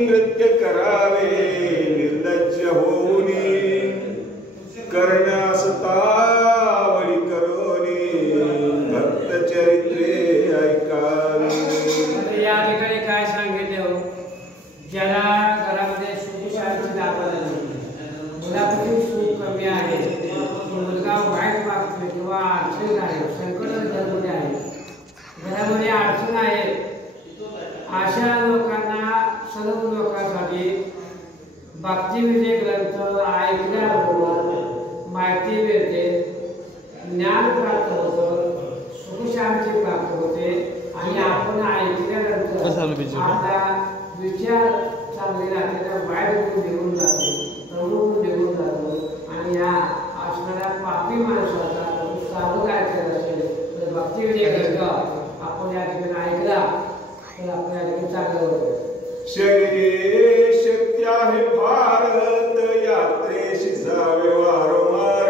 नृत्य करावे निर्लज्ज होऊनी करण्यास तावडी करोनी भक्त चरित्रे ऐकावे। या ठिकाणी काय सांगितले हो, ज्याला घरामध्ये सुख शांती दाखवला मुलापैकी सुख कमी आहे, मुलगा वाईट वागतोय किंवा अडचण आहे, संकट जन्मले आहे, घरामध्ये अडचण आहे, अशा लोकांना सर्व लोकांसाठी भक्ती विजय ग्रंथ ऐकल्याबरोबर माहिती मिळते, ज्ञान प्राप्त होतं, सुख शांती प्राप्त होते आणि आपण ऐकल्यानंतर आपला विचार चांगले राहते, त्या वाईट निघून जातो, प्रमुख निघून जातो आणि या असणाऱ्या पापी माणसाचा साधू ऐकायला असेल तर भक्ती विजय ग्रंथ आपण या ठिकाणी ऐकला तर आपल्या ठिकाणी चांगलं होतं। शरीरे शक्ती आहे भारत यात्रेशी जावे वारंवार,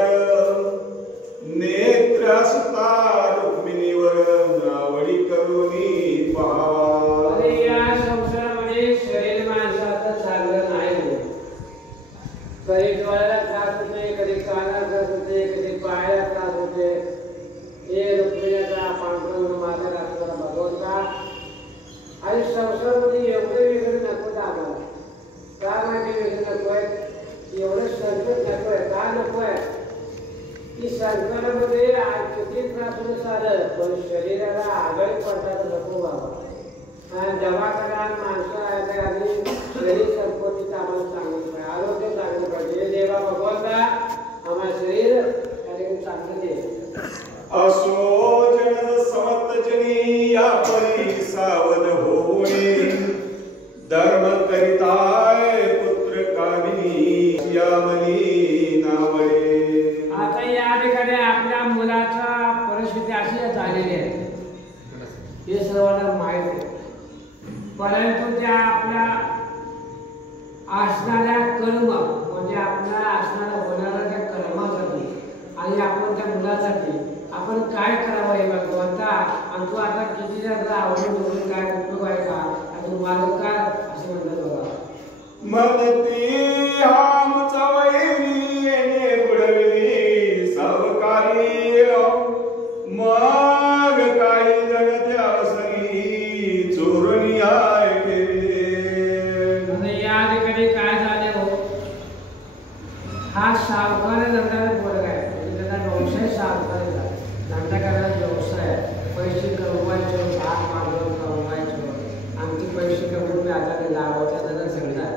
नेत्र असता रुक्मिणीवर नावडी करुनी पाहावा। अरे या संसारामध्ये शरीर माणसाचं चांगलं नाही, कधी डोळ्याला त्रास होते, कधी कानाला त्रास होते, कधी पायाला त्रास होते, हे रुक्मिणीचा पांडुरंग माझ्या राष्ट्राला भगवंता आणि संसारामध्ये एवढे वेगळे नको आम्हाला, का माहिती वेगळे नको आहे, एवढं संकट नको आहे, का नको आहे की संकटामध्ये किती त्रास होत चालत पण शरीराला आजारी पडतात नको बाबा। आणि दवाखाना माणसं आहे आणि शरीर संपत्तीचं आम्हाला चांगलं पाहिजे, आरोग्य चांगलं पाहिजे, हे देवा भगवंता आम्हाला शरीर आणि चांगलं दे। असो जन समतजनी या परी सावध होणे, धर्म करिताय पुत्र कामिनी यामनी नावडे। आता या ठिकाणी आपल्या मुलाचा परिस्थिती अशी झालेली आहे, हे सर्वांना माहित आहे, परंतु त्या आपल्या असणाऱ्या कर्म म्हणजे आपल्याला असणाऱ्या होणाऱ्या त्या कर्मासाठी आणि आपण त्या मुलासाठी आपण काय करावं हे भगवंता, आणि तू आता किती जण आवडून काय उपयोग आहे का, आणि मालक काय असे म्हणतात बघा। मनती आमचा वैरी येणे बुडविली सावकारी, मग काही जण त्यासरी चोरणी आहे ठेविले। या ठिकाणी काय झाले हो, हा सावकार धंदा पोरगा आहे, म्हणजे त्याचा व्यवसाय सावकार धंदा करायचा व्यवसाय, पैसे कमवायचे, भाग मागून कमवायचं आणि ते पैसे कमवून आता लावायचा त्याचा सगळा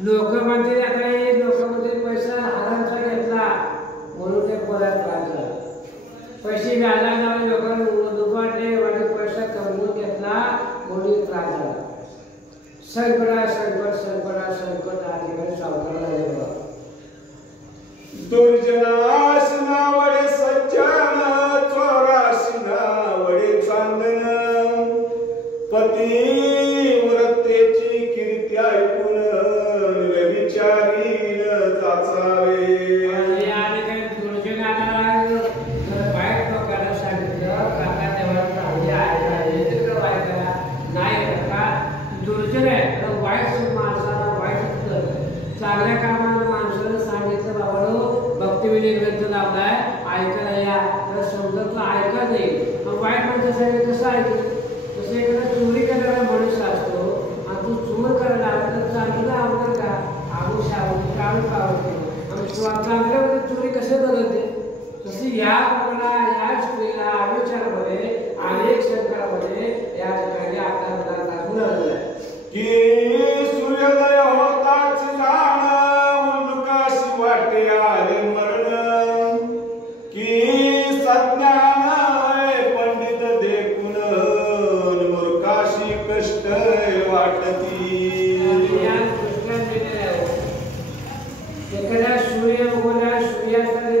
लोक म्हणते, आता हे लोक म्हणते पैसा हारांचा घेतला म्हणून ते पोरात राहिला, पैसे व्याजाला लोकांना दुपारले आणि पैसा कमवून घेतला म्हणून त्रास झाला, संकट संकट संकट संकट आधी सावकाराला येतो। दुर्जनास नावडे सज्जन, चोरास नावडे चांदन, पतिव्रतेची कीर्ती ऐकून व्यभिचारी जाचावे। या ठिकाणी दुर्जनाला वाईट लोकांना सांगितलं काका देवाला चांगले आहे का वाईट नाही का, दुर्जन आहे तर वाईट माणसाला वाईट चांगल्या कामाला माणसाला सांगितलं बाबांनो भक्ती विजय ग्रंथ लावलाय ऐकायला या, तर समजतलं ऐका नाही, मग वाईट माणसासाठी कसं ऐकलं, तसं एखादा चोरी करायला मनुष्य असतो आणि तू चोर करायला तर चांगलं आवडतं का, आमुष आवडते काढून आवडते आणि चांगल्यामध्ये चोरी कसे बदलते, तशी या मुलाला या स्त्रीला विचारामध्ये अनेक संकटामध्ये या ठिकाणी आपल्या मुलाला दाखवून आलेलं आहे की सूर्योदय होताच जाण मुलुकाशी वाटे आले मरण, की सज्ञान पंडित देखून मूर्खाशी कष्ट वाटती। एखाद्या सूर्य उगवल्या सूर्याकडे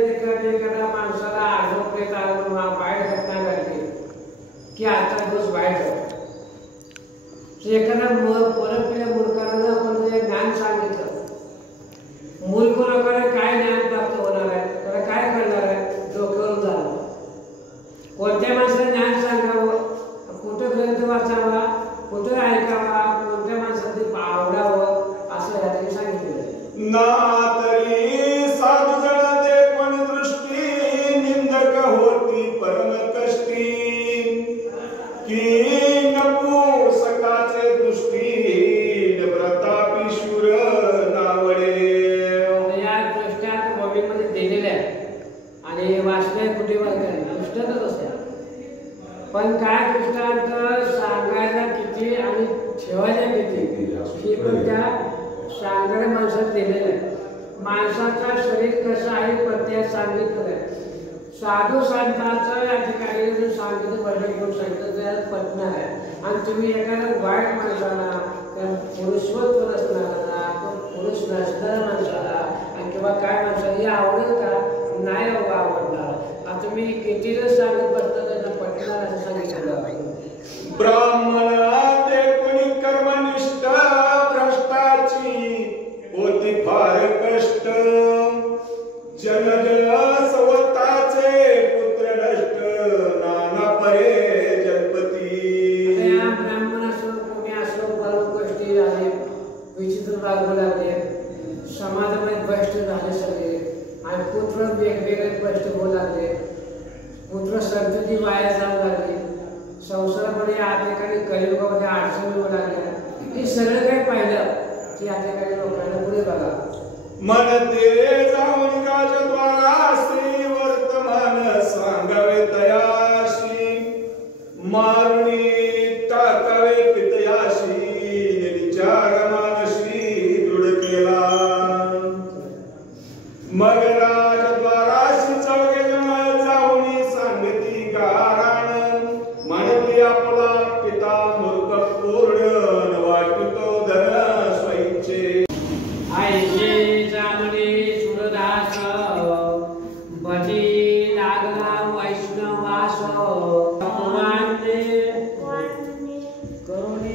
एखाद्या माणसाला आरोप येत वाईट घटना घडली की आता दिवस वाईट होता, एखाद्या परतलेल्या मूर्खाला आपण जे ज्ञान सांगितलं, मूर्ख लोकांना काय ज्ञान प्राप्त होणार आहे, त्याला काय करणार आहे, डोक्यावर झालं, कोणत्या माणसाला ज्ञान सांगावं, कुठं ग्रंथ वाचावा, कुठं ऐकावा, कोणत्या माणसाची पाहावा सांगितलं साधू संतांचं या ठिकाणी जे सांगितलं वर्णन सांगितलं त्यात पटणार आहे आणि तुम्ही एखाद्या वाईट माणसाला त्या पुरुषत्व नसणारा पुरुष नसणाऱ्या माणसाला आणि किंवा काय माणसाला हे आवडेल का नाही आवडणार आता तुम्ही किती दिवस सांगत बसता त्यांना पटणार असं सांगितलं ब्राह्मण ते कोणी कर्मनिष्ठ भ्रष्टाची होती फार कष्ट जनज सवताचे पुत्र नष्ट नाना परे जन्मती या ब्राह्मण असो कोणी असो परम गोष्टी आहे विचित्र लागू लागले समाजामध्ये भ्रष्ट झाले सगळे आणि पुत्र वेगवेगळे भ्रष्ट होऊ लागले पुत्र संतती वाया जाऊ लागली संसारामध्ये या ठिकाणी कलियुगामध्ये अडचणी होऊ लागल्या हे सगळं काही पाहिलं की या ठिकाणी लोकांना पुढे बघा मन ते जाऊन राजद्वारासी वर्तमान सांगावे तयाशी मारुणी टाकावे पितयाशी विचार मानशी दृढ केला मग राजद्वाराशी चौघे जण जाऊन सांगती गाराण म्हणती आपला पिता मूर्ख पूर्ण न वाटतो धन स्वैच्छे आईचे जामणे सुरदास भजी लागला वैष्णवास भगवानने करुणी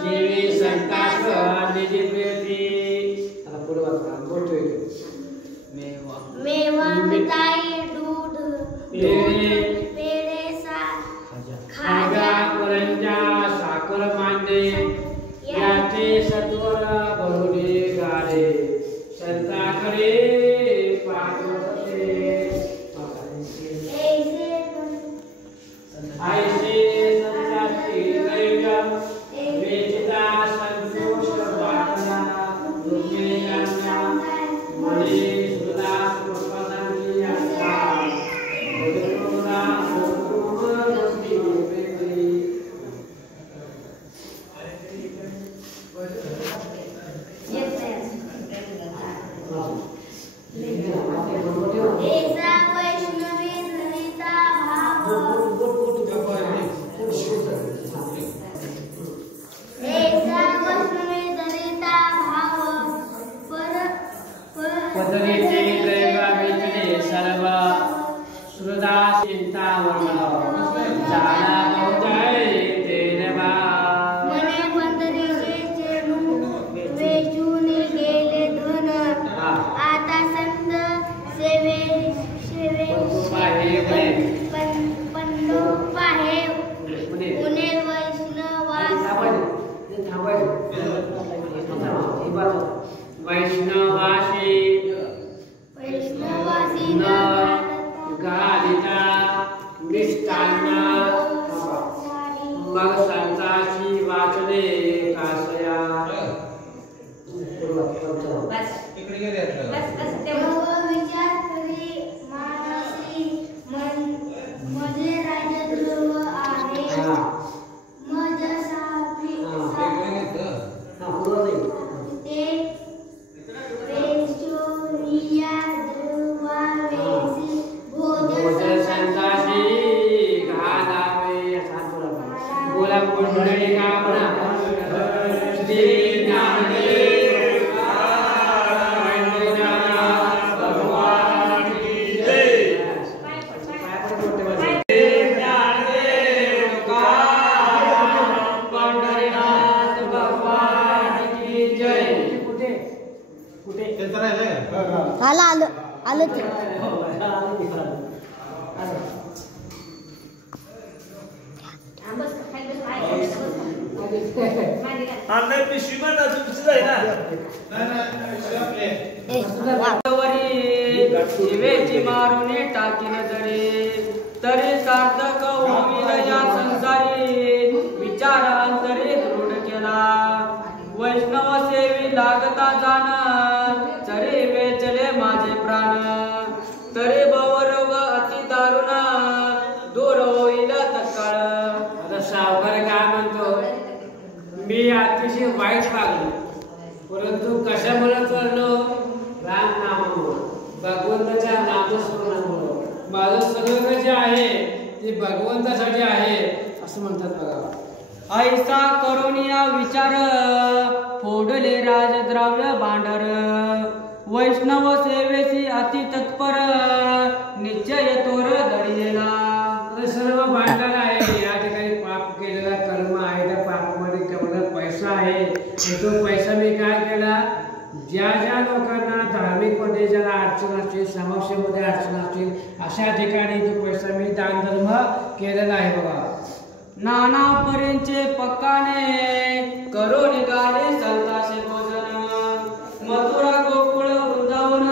जीवी संतास निजी प्रीती आता पुढे वाचा बोलतोय मेवा मिठाई दूध पेढे खाजा करंजा साखर मांडे याचे सत्वर भरुडे गाडे संताकडे पाठवते आईचे संताची दैव्य वेचिता संतोष वाटला दुर्मिळांना मने सुदास पुष्पांची आशा भगवंता भगवंता गोष्टी वेगळी वैष्णवी ललिता भाव वैष्णवी ललिता भाव पदवीचे दैवाविचे सर्व सुरदास चिंतावर्ण झाला बहुजय तेनवा मने पंढरीचे चेणू वेचून गेले धन आता संत पंडोपा हे पुणे वैष्णवासी न गालिता मिष्टान्न मग संताची वाचने कासया विचार करी मानसी मजे राजद्रव आहे ते वेचोरिया द्रवा वेसी भोजन संताची घालावे बोला मंडळी का म्हणा आलं ते शिवेची मारुनी टाकीन जरी तरी सार्थक होईल या संसारी विचार अंतरी दृढ केला वैष्णव सेवी लागता जाण तरी वेचले माझे प्राण तरी भवरोग अति दारुण दूर होईल तत्काळ आता सावकार काय म्हणतो मी अतिशय वाईट वागलो परंतु कशामुळे करलो राम नामामुळं, भगवंताच्या नामस्मरणामुळं माझं सगळं जे आहे ते भगवंतासाठी आहे असं म्हणतात बघा. ऐसा करुणिया विचार फोडले राजद्रव्य भांडार वैष्णव सेवेसी अति तत्पर निश्चय तोर दडिलेला. सर्व भांडार आहे या ठिकाणी पाप केलेला कर्म आहे त्या पापामध्ये केवढा पैसा आहे आणि तो पैसा मी काय केला ज्या ज्या लोकांना धार्मिक मध्ये ज्याला अडचण असतील समस्येमध्ये अडचण असतील अशा ठिकाणी तो पैसा मी दान धर्म केलेला आहे बघा. नाना परींचे पक्काने करो निघाले संताचे भोजन मथुरा गोकुळ वृंदावन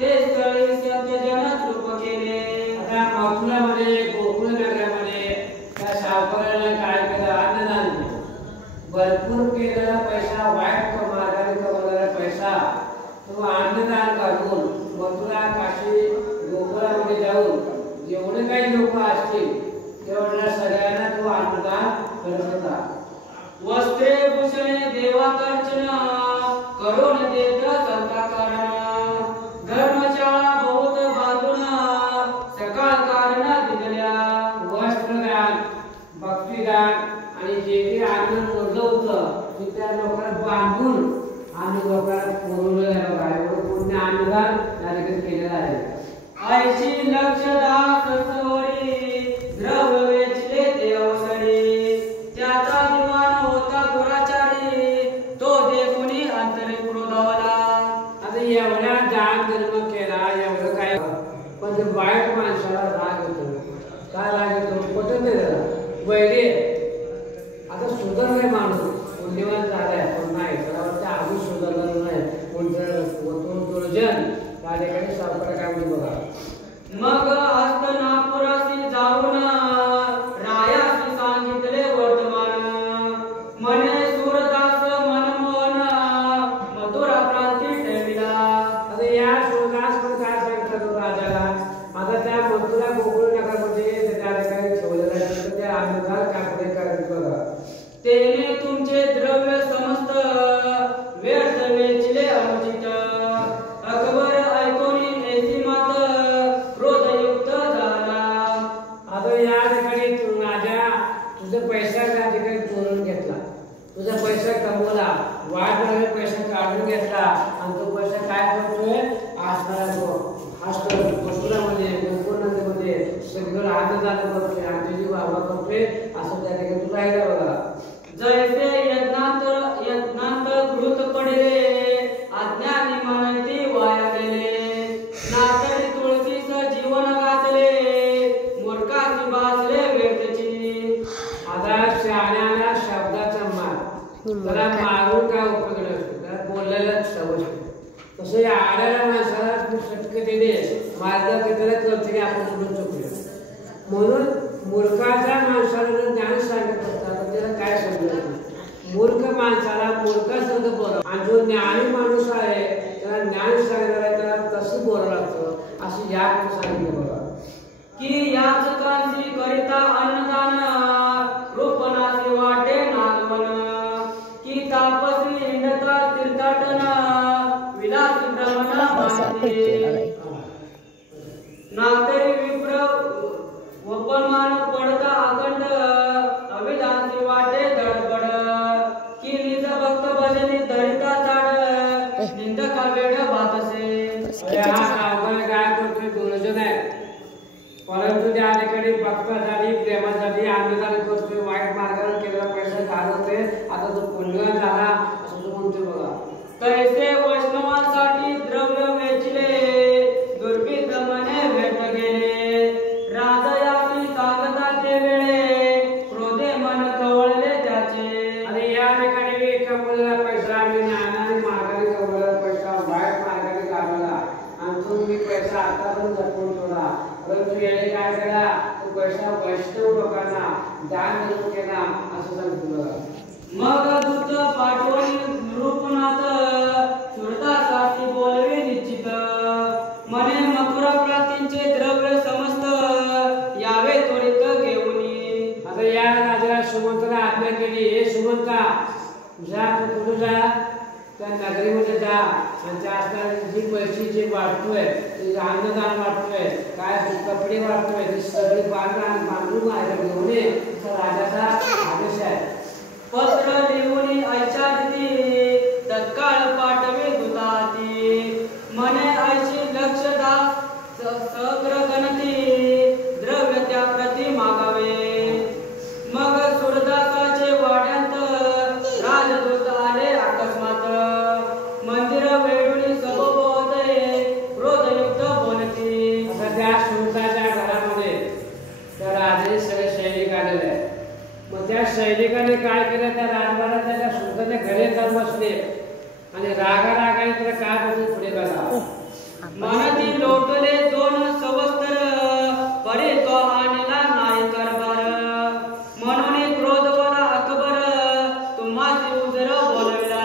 ते स्थळी संत जन रूप केले. आता मथुरामध्ये गोकुळ नगरामध्ये त्या सावकाराने काय केलं अन्नदान केलं. भरपूर केलेला पैसा वाईट मार्गाने कमवलेला पैसा तो अन्नदान काढून मथुरा काशी गोकुळामध्ये जाऊन जेवढे काही लोक असतील तेवढ्या सगळ्यांना तो अन्नदान करत होता. वस्त्रे भूषणे देवाकर्चन करून देत संताकरण धर्मशाळा बहुत बांधून सकाळ कारण दिलेल्या. वस्त्रदान भक्तिदान आणि जे काही अन्न उरलं होतं ते त्या लोकांना बांधून आणि लोकांना पुरवलं गेलं आहे. पुण्य अन्नदान त्या ठिकाणी केलेलं आहे. ऐशी लक्ष दास सवरी द्रव्य वेचले देवसरी त्याचा दिवाण होता दुराचारी तो देखुनी अंतरी क्रोधावला. आता एवढा दान धर्म केला एवढं काय पण ते वाईट माणसाला राग येतो. काय राग येतो पटत नाही त्याला वैरे आता सुधारलाय माणूस पुण्यवान झालाय पण नाही त्याला वाटतं अजून सुधारलं नाही कोणतं दुर्जन त्या ठिकाणी सावकार काय म्हणजे बघा. मग हस्तनापुरासी जाऊन रायासी सांगितले वर्तमान मने सूरदास मनमोहन मथुरा प्रांती ठेविला. आता या सूरदास पण काय सांगतात राजाला आता त्या मथुरा गोकुळ नगरामध्ये त्या ठिकाणी ठेवलेलं आहे तर त्या अन्नदान काकडे करायचं बघा. तेने तुमचे द्रव्य समस्त व्यर्थ वेचले अनुचित अकबर ऐकोनी ऐसी मात क्रोधयुक्त झाला. आता या ठिकाणी राजा तुझा पैसा त्या ठिकाणी चोरून घेतला तुझा पैसा कमवला वाट झालेला पैसा काढून घेतला आणि तो पैसा काय करतोय मथुरामध्ये गोकुळमध्ये सगळं अन्नदान करतोय आणि तुझी वाहवा करतोय असं त्या ठिकाणी तू राहिला बघा. जैसे यज्ञांत कृत पडले अज्ञानी म्हणती वाया गेले नातरी तुळशीस जीवन घातले मूर्खाची बासले व्यर्थची. आता शहाण्याला शब्दाचा मार त्याला मारून काय उपयोग नसतो त्याला बोललेला सवय तसं या आड्याला माणसाला शक्यतेने मार्ग त्याला कळते की आपण कुठून चुकलो म्हणून मूर्खाच्या माणसाला जर ज्ञान सांगत असतात तर त्याला काय समजत नाही. मूर्ख माणसाला मूर्खासारखं बोलावं आणि जो ज्ञानी माणूस आहे त्याला ज्ञान सांगणारा त्याला तसं बोलावं लागतं असं या सांगितलं बघा. की याचकांची करिता अन्नदान रूपनासी वाटे नागवन की तापसी हिंडता तीर्थाटन विलासी भ्रमण मानते नातरी विप्र वपमान पडता अखंड अविधासी वाटे धडपड की निज भक्त भजनी धरिता चाड निंदका वेड भातसे. हा सावकार काय करतोय दुर्जन आहे परंतु त्या ठिकाणी भक्तासाठी प्रेमासाठी अन्नदान करतोय वाईट मार्गाने केलेला पैसा घालवतोय आता तो पुण्यवान झाला असं तो म्हणतोय बघा. कैसे वैष्णवांसाठी द्रव्य वेचले दुर्भिक्ष मने व्यर्थ गेले राजयासी सांगता ते वेळे क्रोधे मन कवळले त्याचे. आणि या ठिकाणी मी कमवलेला पैसा मी ज्ञानाने मार्गाने कमवलेला पैसा वाईट मार्गाने घालवला आणि तो मी पैसा आता पण जपून ठेवला परंतु याने काय केला तो पैसा वैष्णव लोकांना दान धर्म केला असं सांगतो बघा. मग दूत पाठवणी रूपनाथ सुरदासासी बोलवे निश्चित मने मथुरा प्रांतींचे द्रव्य समस्त यावे त्वरित घेऊनी. आता या राजाला सुमंतला आज्ञा केली हे सुमंता जा तू कुठं जा त्या नगरीमध्ये जा आणि त्या असणारी जी पैसे जे वाटतोय ते अन्नदान वाटतोय काय कपडे वाटतोय ते सगळे बांधून माझ्याकडे घेऊन ये असा राजाचा आदेश आहे. पत्र लिहून ऐच्या दिली तत्काळ पाठवे दूताती मने ऐशी लक्ष दा सग्र गणती द्रव्य त्या प्रति मागावे. मग सुरदासाचे वाड्यांत राजदूत आले अकस्मात मंदिर वेडून सभोवते क्रोधयुक्त बोलती. आता त्या सुरताच्या घरामध्ये त्या राजाने सगळे सैनिक आलेले आहेत. मग त्या सैनिकाने काय केलं त्या राजवाड्यात त्या सुरताच्या घरी जाऊन बसले आणि रागाने तर काय बोलतो पुढे बघा. मनाती लोटले दोन संवत्सर परे तो आणला नाही कारभार म्हणून क्रोधवाला अकबर तुम्हासी उदर बोलविला.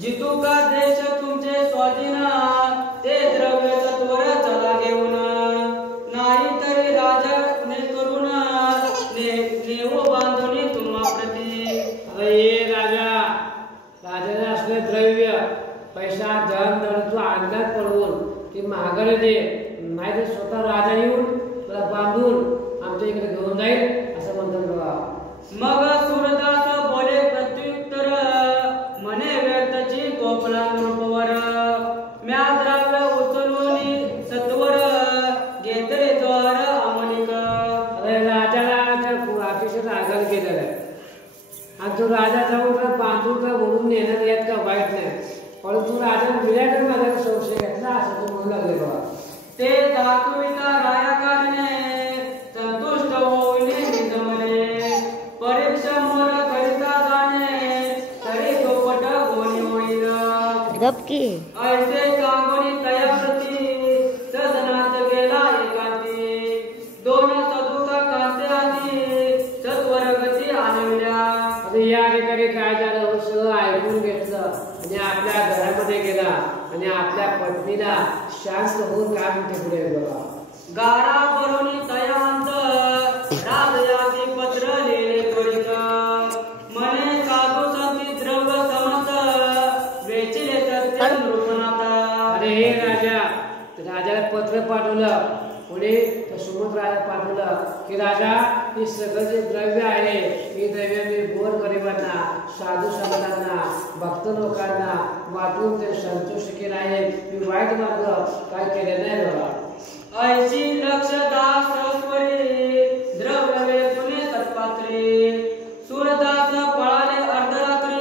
जितू का देश तुमचे स्वाधीन ते द्रव्य सत्वर चला घेऊन नाही तरी राजा ने करून नेव बांधून तुम्हा प्रती. अरे राजाने असले द्रव्य पैसा धन तू अंगात पडवून ती महागारी दे नाही तर स्वतः राजा येऊन तुला बांधून आमच्या इकडे घेऊन जाईल असं म्हणतात बघा. मग सूरदास बोले प्रत्युत्तर मने व्यर्थची कोपला रूपवर म्या द्रव्य उचलून सत्वर घेतले द्वार अमलिक. अरे राजाला अतिशय रागाला केलेला आहे आणि तो राजा जाऊन तर बांधून तर बोलून नेणार यात का वाईट नाही परंतु राजाने विराट माझ्याकडे संशय घेतला असं तो म्हणू लागले बघा. ते दाखविता रायाकारणे संतुष्ट होईने निजमले परीक्षा मोर करिता जाणे तरी दोपट गोनी होईल. ऐसे सांगोनी तयाप्रती सदनात गेला एकांती दोन सदुका कासे आधी सत्वरगती आणविल्या. या ठिकाणी काय झालं सगळं ऐकून घेतलं आणि आपल्या घरामध्ये गेला आणि आपल्या पत्नीला शांत होऊन काय म्हणते पुढे बघा. गारा भरून तयांत राजयादी पत्र लिहिले त्वरित मने साधू संती द्रव्य समस्त वेचिले सत्य नृपनाथ. अरे हे राजाला पत्र पाठवलं पुढे सुमंत्राला पाठवलं की राजा हे सगळं जे द्रव्य आहे हे द्रव्य मी गोर गरिबांना साधू संतांना भक्त लोकांना वाटून ते संतुष्ट केलं आहे. मी वाईट मार्ग काय केले नाही बघा. ऐशी लक्ष दास स्वरी द्रव्य वेचुने सत्पात्री सूरदास पळाले अर्धरात्री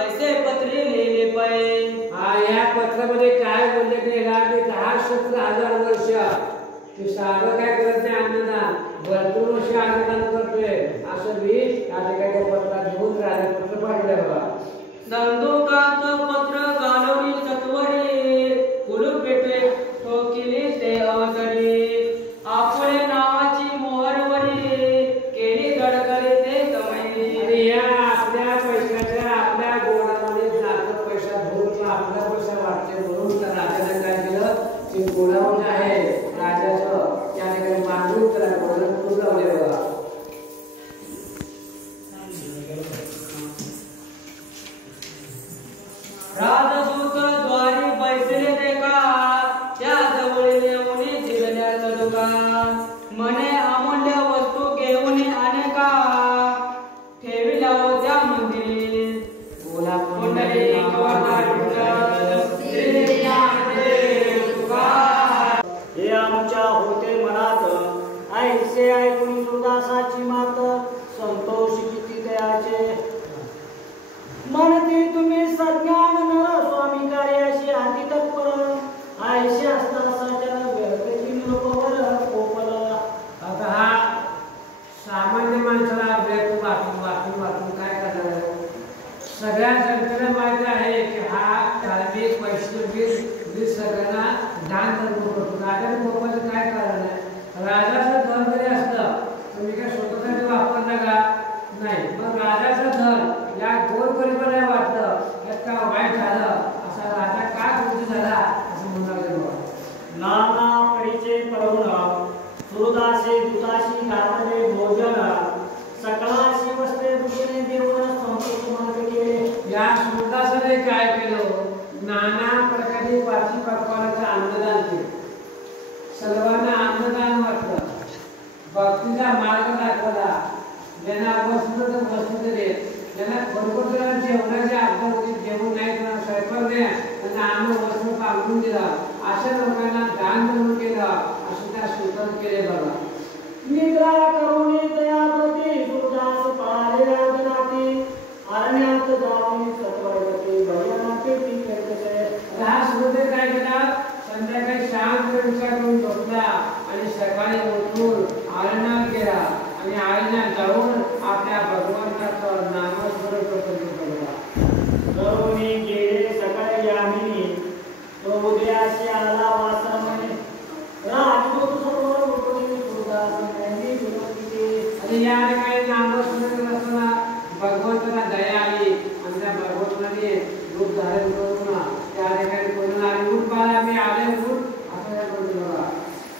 ऐसे पत्री लिहिले पै. या पत्रामध्ये काय बोलले गेला की 10-17,000 वर्ष की साधं काय करत नाही अन्नदान भरपूर वर्ष अन्नदान करतोय असं मी या ठिकाणी पत्रात घेऊन राजा पत्र पाठवले बघा. नंदुकांत पत्र घालवली सत्वरी कुलूप पेटे ठोकिली ते अवसरी आपले नावाची मोहरवरी केली गडकरी ते कमैली. आणि या आपल्या पैशाच्या आपल्या गोडामध्ये जास्त पैसा धरून आपला पैसा वाटते म्हणून त्या राजाने काय केलं ते गोडाऊन आहे राजाचं त्या ठिकाणी बांधून त्याला गोडाऊन पुरवले बघा. राजदूत द्वारी बैसले ते का त्या जवळ येऊन दिल्या सदुका मने अमूल्य वस्तू घेऊन अनेका ठेविल्या होत्या मंदिरी. बोला पुंडलिक हे आमच्या होते मनात ऐसे ऐकून सुरदासाची मात संतोष किती दयाचे म्हणते तुम्ही सज्ञान नर स्वामी कार्याशी अति तत्पर ऐसे असता साच्या व्यक्ती निरूपवर कोपल. आता हा सामान्य माणसाला व्यक्त वाचून काय करणार सगळ्या जनतेला माहिती आहे की हा धार्मिक वैष्णवी सगळ्यांना दान करतो. राजाने मोबाईल काय कारण आहे. राजाचं धन जरी असलं तुम्ही काय स्वतःसाठी वापरलं का नाही. मग राजाचं धन या गोरगरिबाला वाटलं यात का वाईट झालं असा राजा का कृती झाला असं म्हणलं. नाना पडीचे परवण सुरदासे दुताशी घातले भोजन सकळाशी वस्त्रे दुसरे देऊन संतोष मार्ग केले. झाले. सर्वांना अन्नदान वाटलं, भक्तीचा मार्ग दाखवला, ज्यांना वस्तू दिले, ज्यांना खरोखर जेवणाची आज्ञा होती, जेवण नाही किंवा स्वयंपाक द्या, त्यांना अन्न वस्त्र पांघरून दिला, अशा लोकांना दान धर्म केलं, असं त्या स्वीकार केले बघा. निद्रा करुणी दयावती सुरदास पळालेल्या जनाती अरण्यात जाऊन सत्वरती भजनाचे ती करते. हा सुरदेव काय केला, संध्याकाळी शांत विचार करून झोपला आणि सकाळी उठून आरण्यात गेला आणि आरण्यात जाऊन आपल्या भगवंताचं नामस्मरण केला. करुणी गेले सकाळी यामिनी तो उदयाशी आला वासामणे राजदूत सरोवर उठून सुरदास यांनी विनंती केली. आणि या ठिकाणी नामस्मरण करत असताना भगवंताला दया आली आणि त्या भगवंताने रूप धारण करून त्या ठिकाणी कोणाला आली, उठ बाळा मी आले उठ असं त्या बोलले बघा.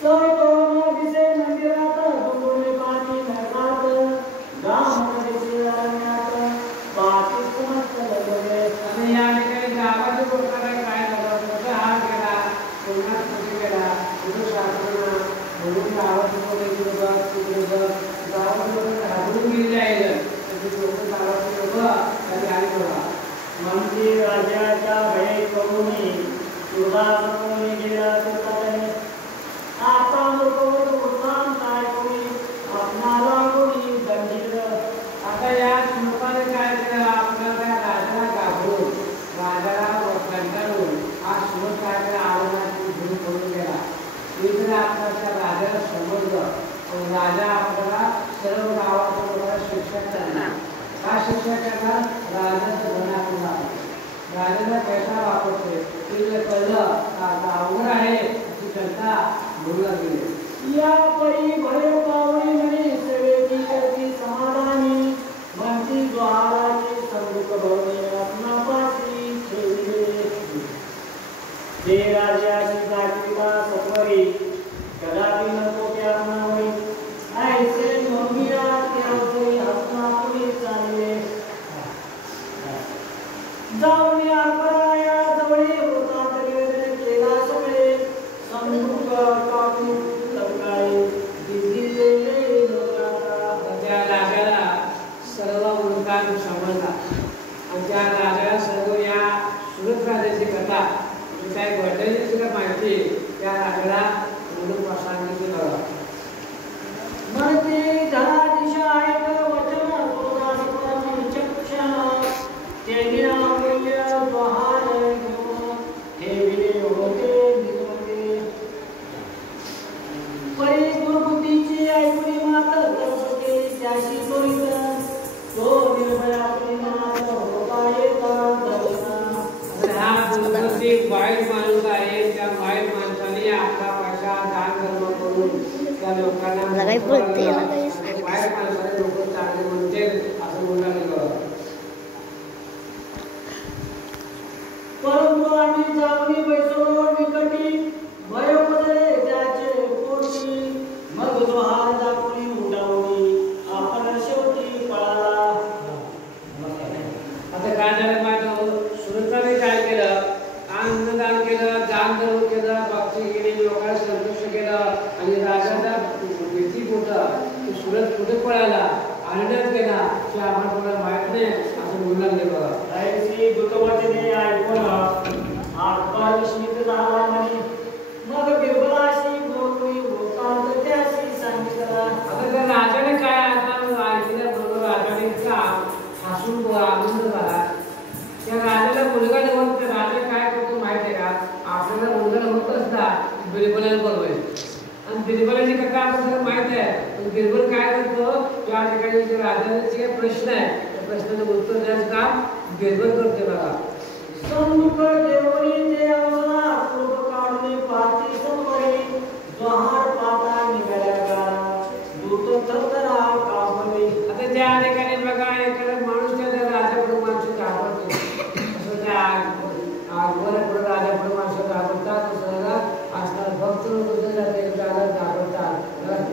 तर तो न दिसे मंदिरात दुंडुणे पाणी नरकात गावामध्ये अरण्यात पाठी समस्त लगले. आणि या ठिकाणी गावाच्या लोकांना काय झालं, कुठं हात गेला, कोणाच कुठे गेला, कुठं शास्त्रांना म्हणून गावात लोक गावात लोक घाबरून गेले आहेत. लोक गावाचे लोक कधी आले बघा. मंत्री राजाच्या भये करुणी सुरदास कोणी गेला त्याने आता लोकवर उत्तम काय कोणी आपणाला कोणी दंडिलं. आता या श्लोकाने काय केलं, आपल्याला त्या राजाला घाबरून राजाला कंटाळून हा श्लोक काय केला, आरण्यात घेऊन पडून गेला. इकडे आपल्या त्या राजाला समजलं, राजा आपल्याला सर्व गावाच्या लोकांना शिक्षा करणार. का शिक्षा करणार, राजाचं धन आपल्याला, राजाचा पैसा वापरते, तिला कळलं का अवघड आहे ती जनता म्हणू लागली. या परी भय पावडी म्हणे सेवेची करती समाधानी म्हणती द्वाराची संदूक भवने आपणापाशी ठेवले. ते राजाची जागीला सत्वरी कदापि नको त्या मनावरी ऐसे मम्मीया त्यावरी हसनापुरी चालले. जाऊन या पराया जवळी होता तरी केला सगळे संदूक काढून तत्काळी दिल्लीले लोकांना. त्या राजाला सर्व मुलकांना समजला आणि त्या राजाला सर्व या सुरत राजाची कथा काय घडलेली सुद्धा माहिती त्या राजाला म्हणून सांगितली बघा. म्हणते धरा दिशा ऐक वचन सुरदास परम विचक्षण त्यांनी अमूल्य द्वार घेऊन ठेविले होते निजवते. परी दुर्बुद्धीची ऐकून मात दर्शते त्याशी सोयीत तो निर्भया प्रेमात होता येता दर्शन. हा दुर्बुद्धी वाईट माणूस आहे, त्या वाईट माणसाने आपला पैसा दान धर्म करून त्या लोकांना वाईट माणसाने लोक चांगले म्हणते असं बोलायला गेलं. परंतु आम्ही जाऊनी बैसलो विकटी भय पडले त्याचे पोटी मग तो हार दाखवली उडावली आपण शेवटी पळाला. आता काय झालं माहिती, सुरताने काय केलं, अन्नदान केलं, दान धर्म केलं, भक्ती केली, लोकांना संतुष्ट केलं आणि राजाचा भीती कुठं सुरत कुठे पळाला, आरण्यात गेला की आम्हाला कोणाला माहित नाही असं बोलू लागले बघा. ऐसी दुतवचने ऐकून अकबर विस्मित झाला म्हणे. मग बिरबलाशी बोलवी वृत्तांत त्याशी सांगितला. आता त्या राजाने काय ऐकल्याबरोबर राजाने इतका हसून आनंद झाला. त्या राजाला मुलगा नव्हता, त्या राजा काय करतो माहिती आहे का, आपल्याला मुलगा नव्हत असता बिरबलाला बोलवायचं आणि बिरबलाची कथा आपल्याला माहित आहे. पण बिरबल काय करतो, त्या ठिकाणी जे राजाचे जे प्रश्न आहे त्या प्रश्नाचं उत्तर द्यायचं काम बिरबल करते बघा. संदूक देवळी ते अवसरा पूर्व काढणे पाती संपरी जहार पाता निघाल्या गारा दूत थरथरा कापले. आता त्या ठिकाणी बघा एखादा माणूस त्या राजाकडे माणसं घाबरतो, असं त्या अकबर पुढे राजाकडे माणसं घाबरतात, असतात भक्त लोक घाबरतात.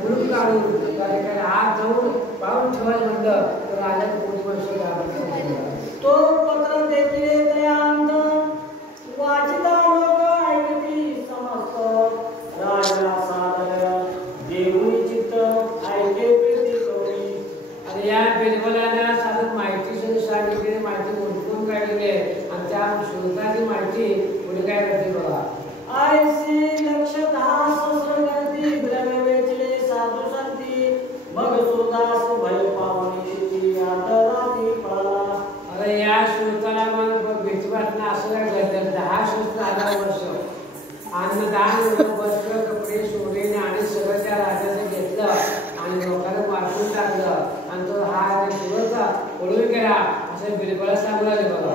कुलूप काढून त्या ठिकाणी हात जाऊन पाहून ठेवायला म्हणलं तर राजा कोणी माणसं घाबरतात. तो पत्र देखील दयांत वाचिता लोक ऐकती समस्त पळून गेला असं बिलकुल सांगू लागले बाबा.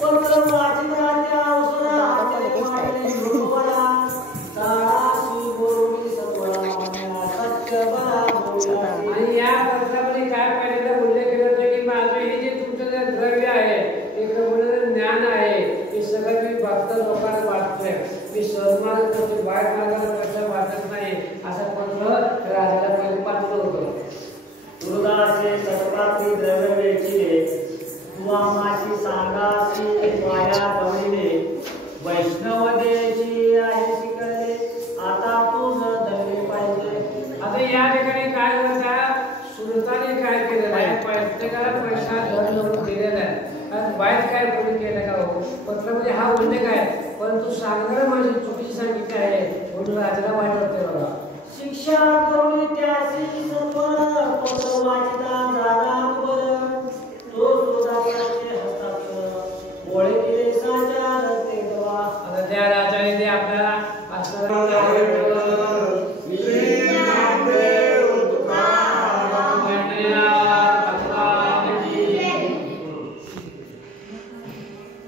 पण वाचित्राच्या अवसराचे मायले लोकबळा, ताळाशी बोरुडी सत्वळा, मना सत्य बळा बोलासी. आणि या पत्रामध्ये काय पहिल्यांदा उल्लेख केला होता की माझं हे जे तुमचं जे द्रव्य आहे, एक बोलणं ज्ञान आहे, हे सगळं मी भक्त लोकांना वाटतोय. मी सन्मान करतो, वाईट मार्गाला पैसा वाटत नाही असं पत्र राजाला पहिले पाठवलं होतं. दुर्गाचे सटकाती द्रव्य वेचिले, तुवा माशी सांगासी माया गवळीले, वैष्णव देशी आहे शिकले, आता तुझं धरले पाहिजे. आता या ठिकाणी काय होता, सुरताने काय केलेलं आहे, प्रत्येकाला पैसा धन म्हणून दिलेला आहे. आणि वाईट काय कोणी केलं का हो, पत्रामध्ये हा उल्लेख आहे, परंतु सांगणारा माझी चुकीची सांगितली आहे म्हणून राजाला वाईट वाटते बघा. शिक्षा करून त्यासी सत्वर, पत्र वाचिता झाला अकबर, तो सुधाकराचे हस्ताक्षर, गोळे केले साचार ते दवा. आता त्या राजाने ते आपल्याला असं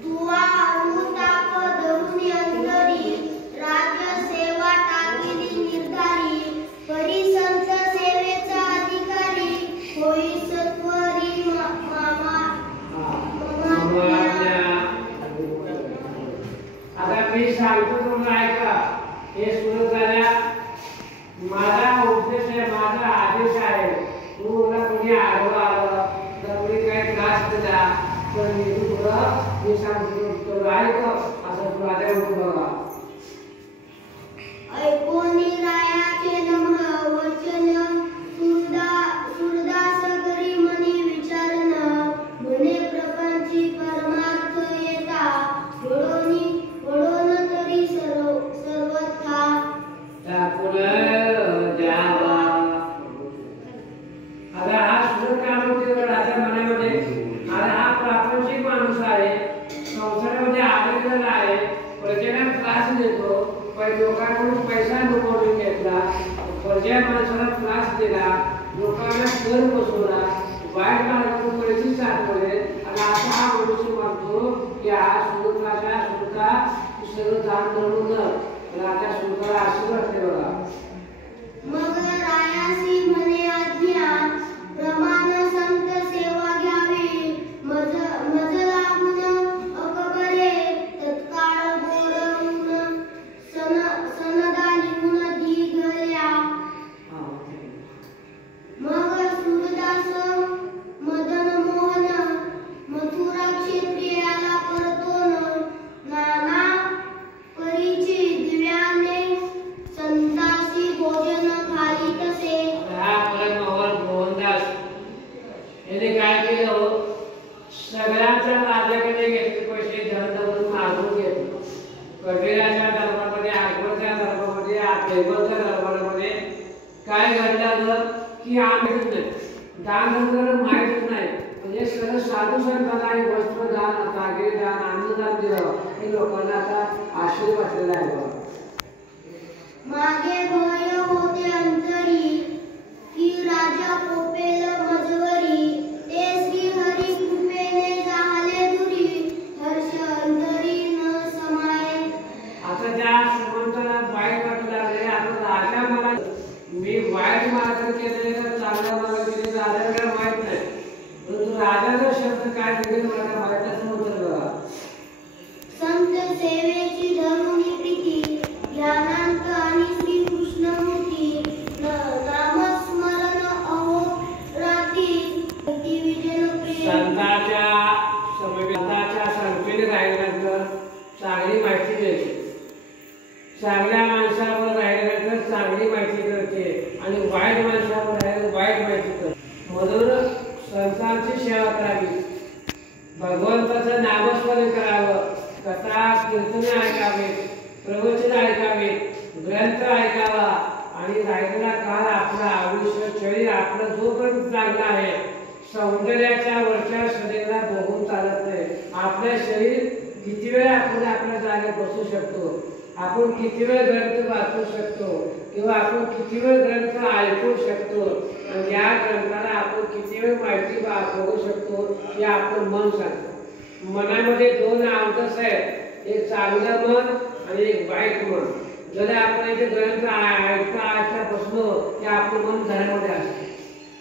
तुवा अनुताप धरुनी अंतरी, राजसेवा टाकिली निर्धारी, परिसंत सेवेचा अधिकारी, होई सत्वरी मामा. आता मी सांगतो तुम्हाला ऐका, हे सुरू झाल्या माझा उद्देश आहे, माझा आदेश आहे. तू मला कोणी आडवं आलं तर कोणी काही त्रास दिला तर मी तुला मी सांगतो तुला ऐक असं तू माझ्या बघा. ऐकोनी रायाचे नम्र वचन, सुरदास करी मनी विचारण, म्हणे प्रपंची परमार्थ येता, वडोन तरी सर्वथा. आता हा सुरू काम होते राजा मनामध्ये, आता हा प्रापंचिक माणूस आहे, संसारामध्ये आलेला आहे, प्रजेला त्रास देतो, लोकांकडून पैसा लुकवून घेतला, प्रजा माणसाला त्रास दिला, लोकांना कर बसवला, वाईट मार्गातून पैसे चालवले. आणि असा हा मनुष्य मानतो की हा सुरुचा सर्व दान धरून राजा सुरुला आशीर्वाद वाटते बघा. मग रायासी म्हणे आज्ञा, प्रमाण संत सेवा घ्यावी, मज लागून अकबरे, तत्काळ बोरवून सनदा लिहून दिगल्या. मग सूरदास मदन मोहन मथुरा क्षेत्रियाला परतोन, नाना परीची दिव्याने संतासी भोजन घाली तसे. हा परत मोहनदास याने काय केलं, सगळ्यांच्या राजाकडे घेतले पैसे धन मागून घेतले. कबीराच्या दरबारामध्ये, अकबरच्या दरबारामध्ये, अकबरच्या दरबारामध्ये काय घडलं की आम्ही दान धर्म माहितच नाही. म्हणजे सगळं साधू संतांना आणि वस्त्रदान, दागिनेदान, अन्नदान दिलं, हे लोकांना आता आशीर्वाद वाटलेला आहे. मागे भय होते अंतरी, की राजा कोपेल मजवरी, ते श्री हरी कृपेने झाले दुरी, हर्ष अंतरी न समाये. आता त्या श्रीमंताला वाईट वाटू लागले. आता राजा मला मी वाईट मार्ग केले तर चांगला मार्ग केले तर राजाला माहित नाही, परंतु राजाचा शब्द काय निघेल मला माहितच नव्हतं बघा. संत सेवेची धरुनी प्रीती, ध्यानांत आणि श्री कृष्णमूर्ती, नामस्मरण अहो राती, विजन प्रिय. संतांच्या संगतीने राहिल्यानंतर चांगली माहिती देते, चांगल्या माणसावर राहिल्यानंतर चांगली माहिती करते आणि वाईट माणसावर राहिल्यानंतर वाईट माहिती करते. म्हणून संतांची सेवा करावी, भगवंताचं नामस्मरण करावं, कथा कीर्तने ऐकावे, प्रवचन ऐकावे, ग्रंथ ऐकावा. आणि राहिलेला काळ आपला आयुष्य शरीर आपलं जोपर्यंत चांगला आहे, सौंदर्याच्या वरच्या शरीराला बघून चालत नाही. आपलं शरीर किती वेळ आपण आपल्या जागेत बसू शकतो, आपण किती वेळ ग्रंथ वाचू शकतो, किंवा आपण किती वेळ ग्रंथ ऐकू शकतो आणि या ग्रंथाला आपण किती वेळ माहिती बघू शकतो हे आपलं मन सांगतं. मनामध्ये दोन अंतस आहेत, एक चांगलं मन आणि एक वाईट मन. जर आपण इथे ग्रंथ ऐकता बसलो की आपलं मन घरामध्ये असतं.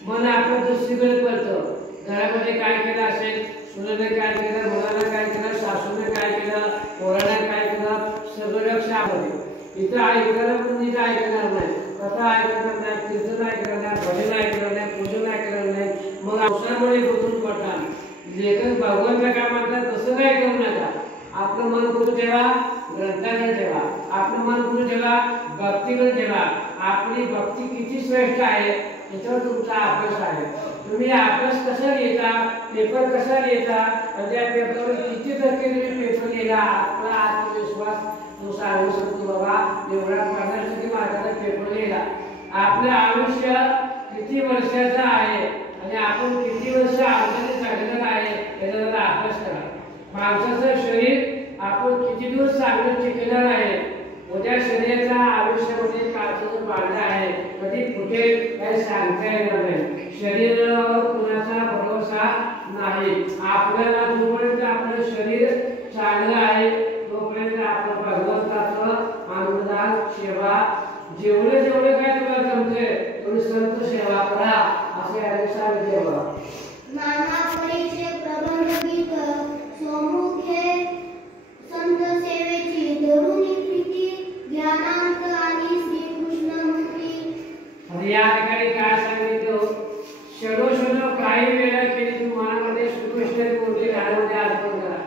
मन आपलं दुसरीकडे पडतं. घरामध्ये काय केलं असेल, सुनेने काय केलं, मुलाने काय केलं, सासूने काय केलं, पोराने काय केलं, सगळं लक्ष आपलं. इथं ऐकणार पण इथं ऐकणार नाही, कथा ऐकणार नाही, कीर्तन ऐकणार नाही, भजन ऐकणार नाही, पूजन ऐकणार नाही. मग अवसरामुळे गुंतून पडणार. लेखक भगवंत काय म्हणतात तसं काय करू नका. आपलं मन कुठं ठेवा, ग्रंथाकडे ठेवा. आपलं मन कुठं ठेवा, भक्तीकडे ठेवा. आपली भक्ती किती श्रेष्ठ आहे याच्यावर तुमचा अभ्यास आहे. तुम्ही अभ्यास कसा लिहिता, पेपर कसा लिहिता आणि त्या पेपरवर किती टक्के तुम्ही पेपर लिहिला, आपला आत्मविश्वास तो सांगू शकतो बाबा एवढा 50% मार्काचा पेपर लिहिला. आपलं आयुष्य किती वर्षाचं आहे आणि आपण किती वर्ष आयुष्याने जगलेलं आहे याचा अभ्यास करा. माणसाचं शरीर आपण किती दिवस चांगलं टिकणार आहे, उद्या शरीराच्या आयुष्यामध्ये काळाचं पाडलं आहे, कधी कुठे काही सांगता येणार नाही. शरीरावर कुणाचा भरोसा नाही. आपल्याला जोपर्यंत आपलं शरीर चांगलं आहे तोपर्यंत आपण भगवंताचं अनुदान सेवा जेवढे जेवढे काय तुम्हाला जमते तेवढी संत सेवा करा असे अनेक सांगितले. नामावलीचे प्रबंध गीत सोमुख हे संत सेवेची धरुणी प्रीती ज्ञानांत आणि श्रीकृष्ण मुक्ती. आणि या ठिकाणी काय सांगितलं, शोधो काही वेळा केली तू मनामध्ये श्रीकृष्णाची मूर्ती घरामध्ये अर्पण करा.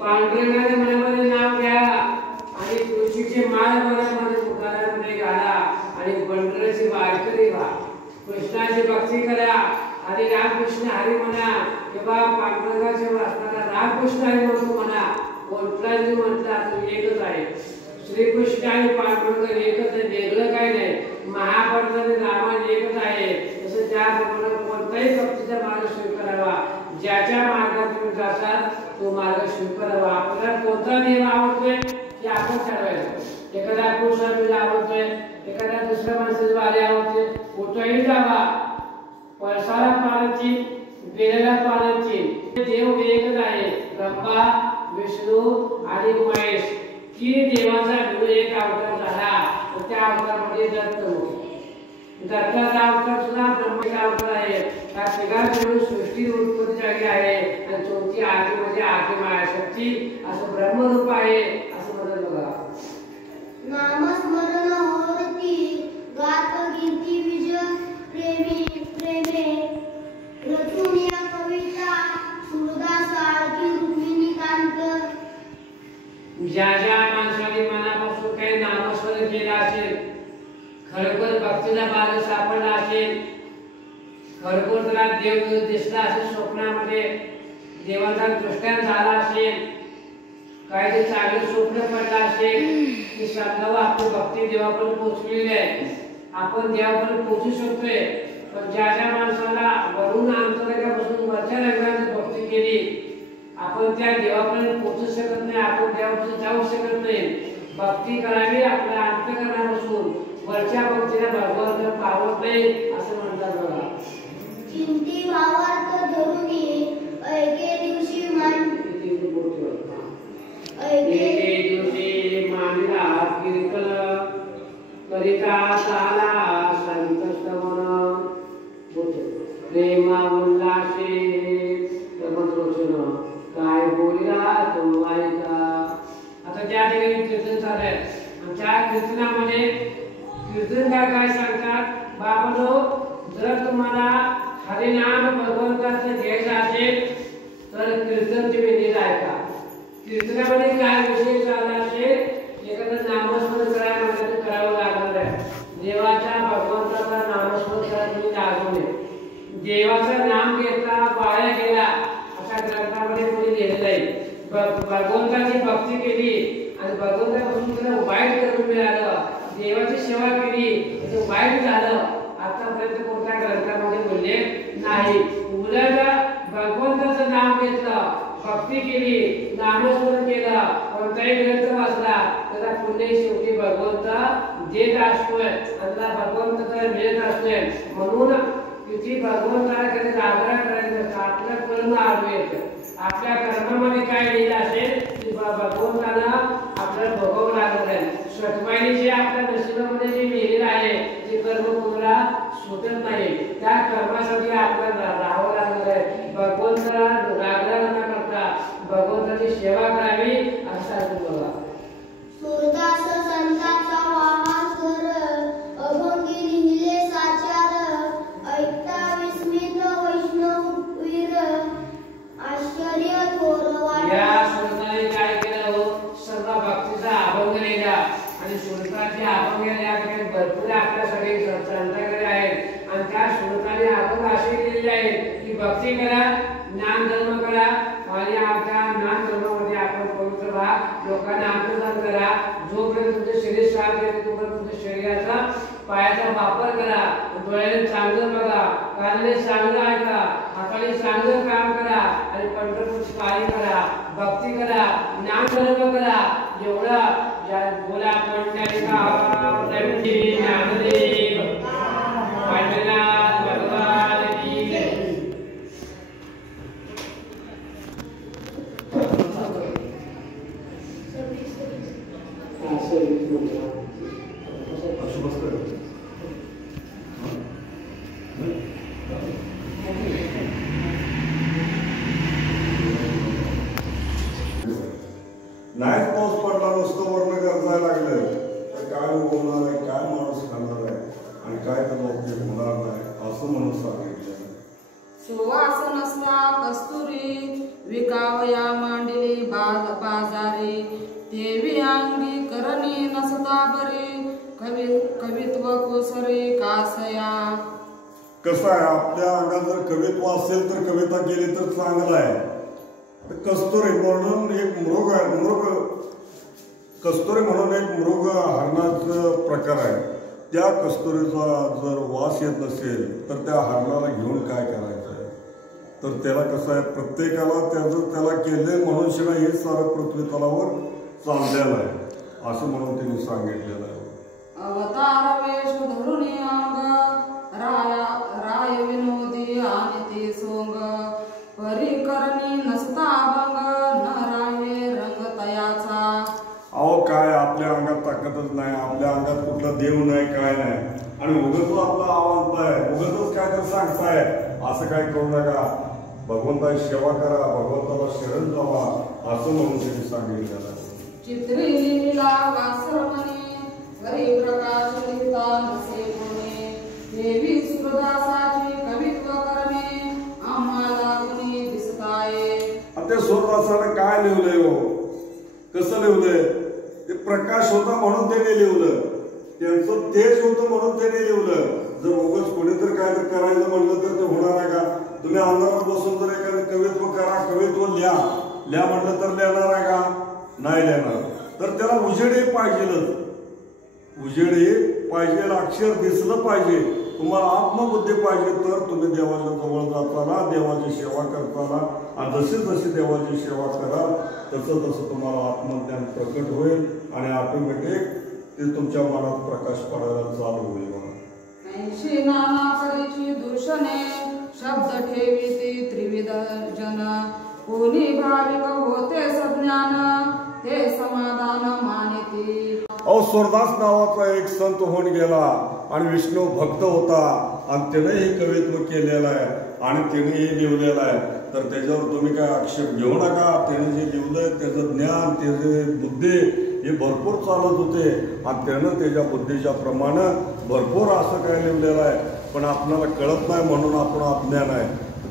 पांडुरंगाच्या मनामध्ये नाव घ्या आणि तुळशीचे माळ मनामध्ये मुखामध्ये घाला आणि पंढरीची वारकरी व्हा. कृष्णाची भक्ती करा आणि रामकृष्ण हरी म्हणा किंवा पांडुरंगाच्या वाचनाला रामकृष्ण हरी म्हणून म्हणा. कोणताही म्हटला तो एकच आहे. श्रीकृष्ण आणि पांडुरंग एकच आहे, वेगळं काही नाही. महाभारत आणि रामायण एकच आहे. तसं त्याप्रमाणे कोणताही भक्तीचा मार्ग स्वीकारावा. ज्याच्या मार्गात तुम्ही जासाल तो मार्ग स्वीकारावा. आपल्याला कोणता देव आवडतोय ते आपण ठरवायचं. एखाद्या पुरुषाला आवडतोय, एखाद्या दुसऱ्या माणसाची वारी आवडते, कुठेही जावा पळसाला पाण्याची बेलेला पाण्याची देव एकच आहे. ब्रह्मा विष्णू आणि महेश तीन देवाचा मिळून एक अवतार झाला. त्या अवतारामध्ये दत्ताचा अवतार सुद्धा ब्रह्माचा अवतार आहे. त्या तिघांकडून सृष्टी उत्पत्ती झाली आहे आणि चौथी आदी म्हणजे आदिमाया शक्ती असं ब्रह्मरूप आहे असं म्हणतात बघा. नामस्मरण होती गात कीर्ती विजय प्रेमे रचून या कविता सुरदासारखी रुक्मिणी कांत. ज्या ज्या माणसाने मनापासून काही नामस्मरण केलं असेल, खरोखर भक्तीचा मार्ग सापडला असेल, खरोखर त्याला देव दिसला असेल, स्वप्नामध्ये देवाचा दृष्टांत झाला असेल, काही ते चांगलं स्वप्न पडलं असेल की समजावं आपली भक्ती देवापर्यंत पोहोचलेली आहे, आपण देवापर्यंत पोहोचू शकतोय. पण ज्या ज्या माणसाला वरून अंतरंगापासून वरच्या रंगाने भक्ती केली आपण त्या देवापर्यंत पोहोचू शकत नाही, आपण देवापर्यंत जाऊ शकत नाही. भक्ती करावी आपल्या अंतःकरणापासून, वरच्या भक्तीला भगवंत पावत नाही असं म्हणतात बघा. चिंती भावार्थ धरुनी ऐके दिवशी मानला कीर्तन करिता आला संत श्रवण प्रेमा उल्लासे तमद्रोचन काय बोलला तो ऐका. आता ज्या ठिकाणी कीर्तन चालू आहे आणि त्या कीर्तनामध्ये कीर्तनकार काय सांगतात, बाबांनो जर तुम्हाला हरिनाम भगवंताचं घ्यायचं असेल तर कीर्तन तुम्ही नीट ऐका. कीर्तनामध्ये काय विषय चालला असेल, एखादं नामस्मरण करायला म्हटलं करावं लागणार आहे. देवाच्या भगवंताचा नामस्मरण करायला तुम्ही लागू नये. देवाचं नाम घेतला वाया गेला अशा ग्रंथामध्ये कोणी लिहिलेलं आहे. भगवंताची भक्ती केली आणि भगवंतापासून त्याला वाईट करून मिळालं, देवाची सेवा केली त्याचं वाईट झालं आतापर्यंत कोणत्या ग्रंथामध्ये बोलले नाही. उलट भगवंताचं नाव घेतलं, भक्ती केली, नामस्मरण केला, कोणताही ग्रंथ वाचला त्याला पुण्य शेवटी भगवंत देत असतोय, त्याला भगवंत तर मिळत असतोय. म्हणून किती भगवंताला कधी आग्रह करायचा, आपल्या कर्म आठवायचं. आपल्या कर्मामध्ये काय लिहिलं असेल ते भगवंताला आपल्याला भोगावं लागणार आहे. सटवाईने जे आपल्या नशिबामध्ये जे लिहिलेलं आहे ते कर्म कोणाला सुटत नाही. त्या कर्मासाठी आपल्याला राहावं लागणार आहे. भगवंताला आग्रह न करता भगवंताची सेवा करावी असं सांगतो बघा. सूरदास संतांचा वाहासर, अभंगी लिहिले साचार, ऐकता विस्मित वैष्णवीर, आश्चर्य थोर वाटे. या सुरताने काय केलं हो, सर्व भक्तीचा अभंग लिहिला आणि सुरताचे अभंग याकडे भरपूर आपल्यासाठी संतांकडे आहेत. आणि त्या सुरताने अभंग असे केलेले आहेत की भक्ती करा, ज्ञान धर्म करा आणि आपल्या ज्ञान धर्मामध्ये आपण पवित्र व्हा, लोकांना आत्मदान करा. जोपर्यंत तुमचे शरीर साथ देते तोपर्यंत तुमच्या शरीराचा पायाचा वापर करा, डोळ्याने चांगलं बघा, कानाने चांगलं ऐका, हाताने चांगलं काम करा आणि पंढरपूरची पायी करा, भक्ती करा, ज्ञान धर्म करा. एवढा बोला पंढरीनाथ ज्ञानदेव पंढरीनाथ भगवान की जय. नाहीच पाऊस पडला, नुसतं वर्ण गरजायला लागलं तर काय होणार आहे, काय माणूस खाणार आहे आणि काय त्याला उपयोग होणार नाही असं म्हणून सांगितलं. सुवास नसता कस्तुरी, विकावया मांडली बाजारी, देवी अंगी करणी नसता बरी, कवित्व कुसरी कासया. कसं आहे, आपल्या अंगात जर कवित्व असेल तर कविता केली तर चांगलं आहे. कस्तुरी म्हणून एक मृग आहे, कस्तुरी म्हणून एक मृग हरणाचा प्रकार आहे. त्या कस्तुरीचा जर वास येत नसेल तर त्या हरणाला घेऊन काय करायचं आहे. तर त्याला कसं आहे, प्रत्येकाला त्याला केले म्हणून शिवाय हे सारं पृथ्वी तलावर चाललेलं आहे असं म्हणून त्यांनी सांगितलेलं आहे. अवतार वेश धरून अंग, राय विनोदी आणि ते सोंग, परिकरणी नसता अभंग, न राहे रंग तयाचा. अहो काय आपल्या अंगात ताकदच नाही, आपल्या अंगात कुठला देव नाही, काय नाही, आणि उगतच आपला आवाज आहे, उगतच काय तर सांगताय. असं काय करू नका, भगवंताची सेवा करा, भगवंताला शरण जावा असं म्हणून त्यांनी सांगितलेलं आहे. चित्री लिहिला वासरमणी, घरी प्रकाश लिहिता नसे कोणी, देवी सुरदासाची कवित्व करणे, आम्हाला कुणी दिसताये. ते सुरदासाने काय लिहिलंय हो, कसं लिहिलंय, ते प्रकाश होता म्हणून त्याने लिहिलं, त्यांचं तेज होतं म्हणून त्याने लिहिलं. जर उगाच कोणीतरी काय तर करायचं म्हणलं तर ते होणार आहे का. तुम्ही अंधारात बसून जर एखादं कवित्व करा, कवित्व लिहा म्हणलं तर लिहिणार आहे का, नाही लिहिणार. तर त्याला उजेडही पाहिजेलच, उजेडही पाहिजे, अक्षर दिसलं पाहिजे, तुम्हाला आत्मबुद्धी पाहिजे, तर तुम्ही देवाच्या जवळ जाताना, देवाची सेवा करताना, आणि जशी जशी देवाची सेवा कराल तसं तसं तुम्हाला आत्मज्ञान प्रकट होईल आणि ऑटोमॅटिक ते तुमच्या मनात प्रकाश पडायला चालू होईल. ऐशी नाना परीची दूषणे, शब्द ठेवीती त्रिविध जन, कोणी भाविक होते सज्ञान, ते समाधान मानिती. अहो सुरदास नावाचा एक संत होऊन गेला आणि विष्णू भक्त होता आणि त्याने हे कवित्व केलेलं आहे आणि त्याने हे लिहिलेलं आहे. तर त्याच्यावर तुम्ही काय आक्षेप घेऊ नका. त्याने जे लिहिलंय त्याचं ज्ञान, त्याचे बुद्धी हे भरपूर चालत होते आणि त्यानं त्याच्या बुद्धीच्या प्रमाणे भरपूर असं काय लिहिलेलं आहे, पण आपल्याला कळत नाही म्हणून आपण अज्ञान आहे.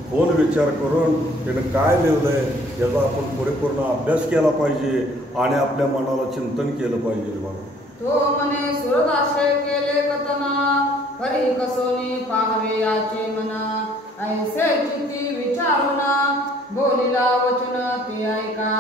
खोल विचार करून त्यानं काय लिहिलंय याचा आपण परिपूर्ण अभ्यास केला पाहिजे आणि आपल्या मनाला चिंतन केलं पाहिजे. बघा तो म्हणे सुरदासे केले कथना, खरी कसोनी पाहावे याचे मना, ऐसे चित्ती विचारुना, बोलिला वचन ते ऐका.